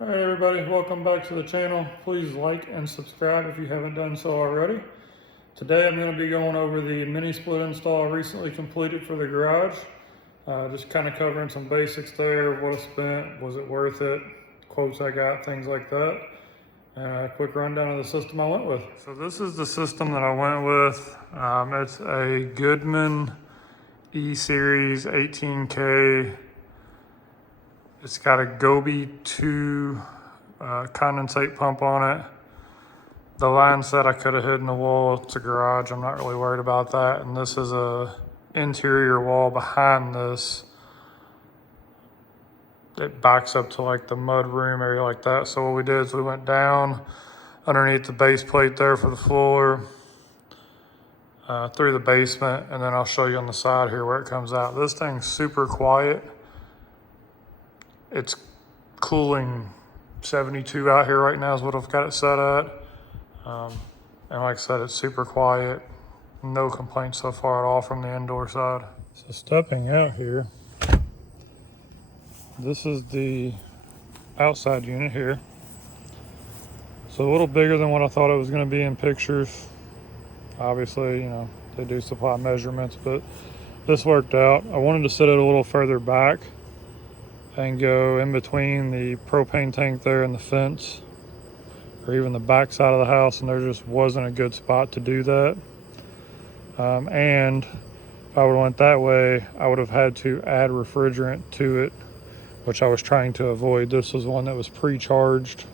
All right, everybody, welcome back to the channel. Please like and subscribe if you haven't done so already. Today I'm going to be going over the mini split install recently completed for the garage. Just kind of covering some basics there, what I spent, was it worth it, quotes I got, things like that. And a quick rundown of the system I went with. So this is the system that I went with. It's a Goodman E-Series 18K. It's got a Gobi 2 condensate pump on it. The line set I could have hid in the wall. It's a garage. I'm not really worried about that. And this is a interior wall behind this. It backs up to like the mud room area like that. So what we did is we went down underneath the base plate there for the floor, through the basement, and then I'll show you on the side here where it comes out. This thing's super quiet. It's cooling 72 out here right now is what I've got it set at. And like I said, it's super quiet. No complaints so far at all from the indoor side. So stepping out here, this is the outside unit here. So a little bigger than what I thought it was going to be in pictures. Obviously, you know, they do supply measurements, but this worked out. I wanted to set it a little further back and go in between the propane tank there and the fence, or even the back side of the house, and there just wasn't a good spot to do that. And if I would have went that way, I would have had to add refrigerant to it, which I was trying to avoid. This was one that was pre-charged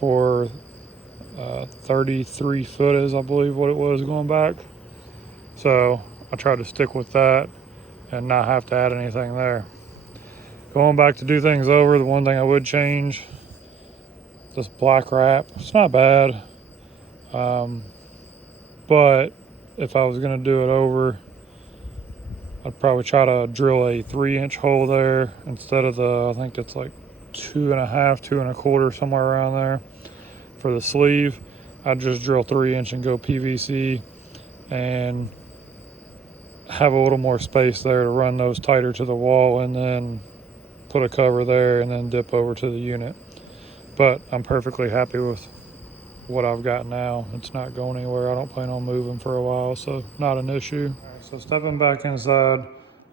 for 33 foot is I believe what it was going back. So I tried to stick with that and not have to add anything there. Going back to do things over, the one thing I would change, this black wrap. It's not bad, but if I was going to do it over, I'd probably try to drill a 3-inch hole there instead of the, I think it's like 2.5, 2.25, somewhere around there for the sleeve. I'd just drill 3-inch and go PVC and have a little more space there to run those tighter to the wall, and then put a cover there and then dip over to the unit. But I'm perfectly happy with what I've got now. It's not going anywhere. I don't plan on moving for a while, so not an issue. All right, so stepping back inside,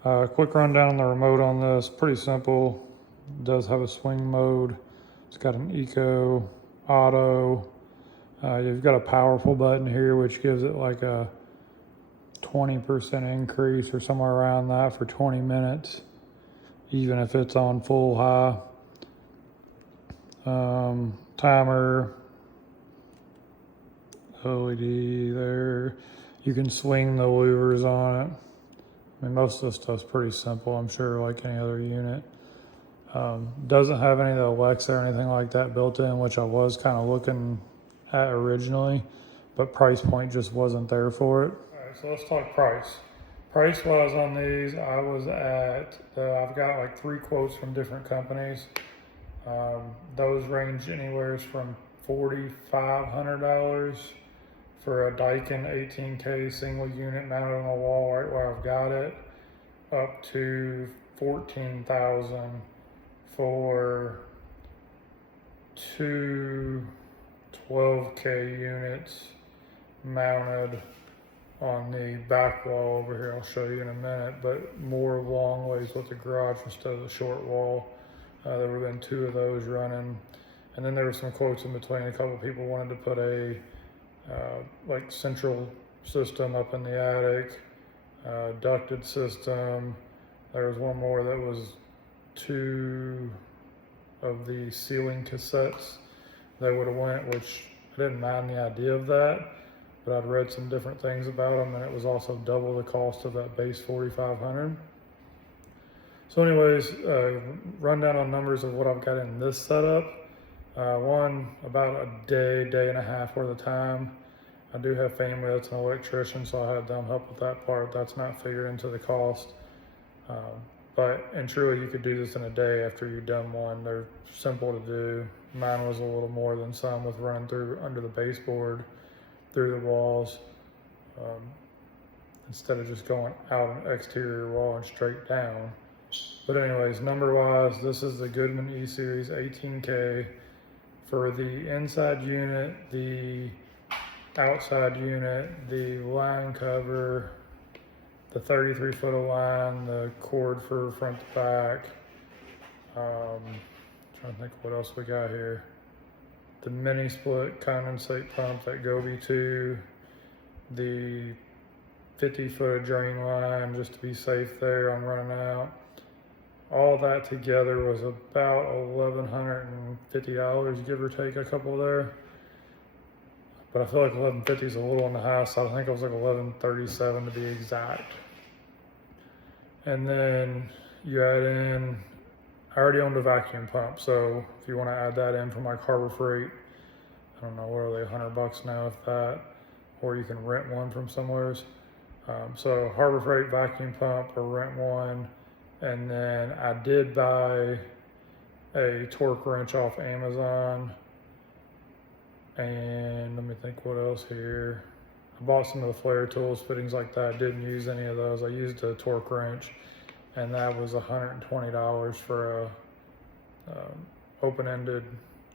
quick rundown on the remote on this. Pretty simple. It does have a swing mode. It's got an eco, auto. You've got a powerful button here, which gives it like a 20% increase or somewhere around that for 20 minutes, even if it's on full high. Timer, LED there. You can swing the louvers on it. I mean, most of this stuff's pretty simple, I'm sure, like any other unit. Doesn't have any of the Alexa or anything like that built in, which I was kind of looking at originally, but price point just wasn't there for it. All right, so let's talk price. Price wise on these, I was at, I've got like 3 quotes from different companies. Those range anywhere from $4,500 for a Daikin 18K single unit mounted on a wall right where I've got it, up to $14,000 for 2 12K units mounted on the back wall over here. I'll show you in a minute, but more long ways with the garage instead of the short wall. There would have been 2 of those running. And then there were some quotes in between. A couple of people wanted to put a like central system up in the attic, ducted system. There was one more that was 2 of the ceiling cassettes they would have went, which I didn't mind the idea of that, but I'd read some different things about them, and it was also double the cost of that base 4,500. So anyways, rundown on numbers of what I've got in this setup. One, about a day and a half worth of time. I do have family that's an electrician, so I had them help with that part. That's not figured into the cost. But and truly, you could do this in a day after you've done one. They're simple to do. Mine was a little more than some, with running through under the baseboard, through the walls, instead of just going out an exterior wall and straight down. But anyways, number wise, this is the Goodman E-Series 18K. For the inside unit, the outside unit, the line cover, the 33 foot of line, the cord for front to back. Trying to think what else we got here. The mini split condensate pump that Goby 2, the 50 foot drain line just to be safe there on running out. All that together was about $1,150, give or take a couple there. But I feel like $1,150 is a little on the high side. I think it was like $1,137 to be exact. And then you add in, I already owned a vacuum pump, so if you want to add that in from like Harbor Freight, I don't know, what are they, $100 now if that, or you can rent one from somewheres. So Harbor Freight vacuum pump or rent one. And then I did buy a torque wrench off Amazon. And let me think what else here. I bought some of the flare tools, fittings like that. Didn't use any of those. I used a torque wrench, and that was $120 for a open-ended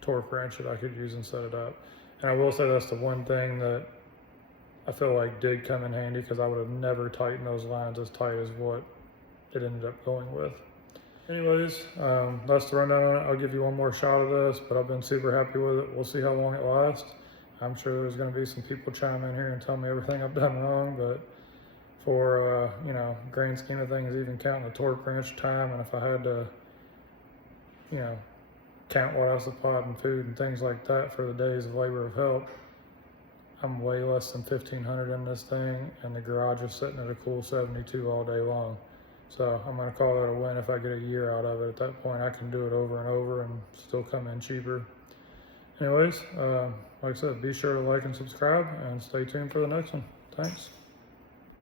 torque wrench that I could use and set it up. And I will say that's the one thing that I feel like did come in handy, because I would have never tightened those lines as tight as what it ended up going with. Anyways, that's the rundown on it. I'll give you one more shot of this, but I've been super happy with it. We'll see how long it lasts. I'm sure there's going to be some people chime in here and tell me everything I've done wrong, but for you know, grand scheme of things, even counting the torque wrench time, and if I had to, you know, count what I supplied and food and things like that for the days of labor of help, I'm way less than $1,500 in this thing, and the garage is sitting at a cool 72 all day long. So I'm going to call that a win if I get a year out of it. At that point, I can do it over and over and still come in cheaper. Anyways, like I said, be sure to like and subscribe, and stay tuned for the next one. Thanks.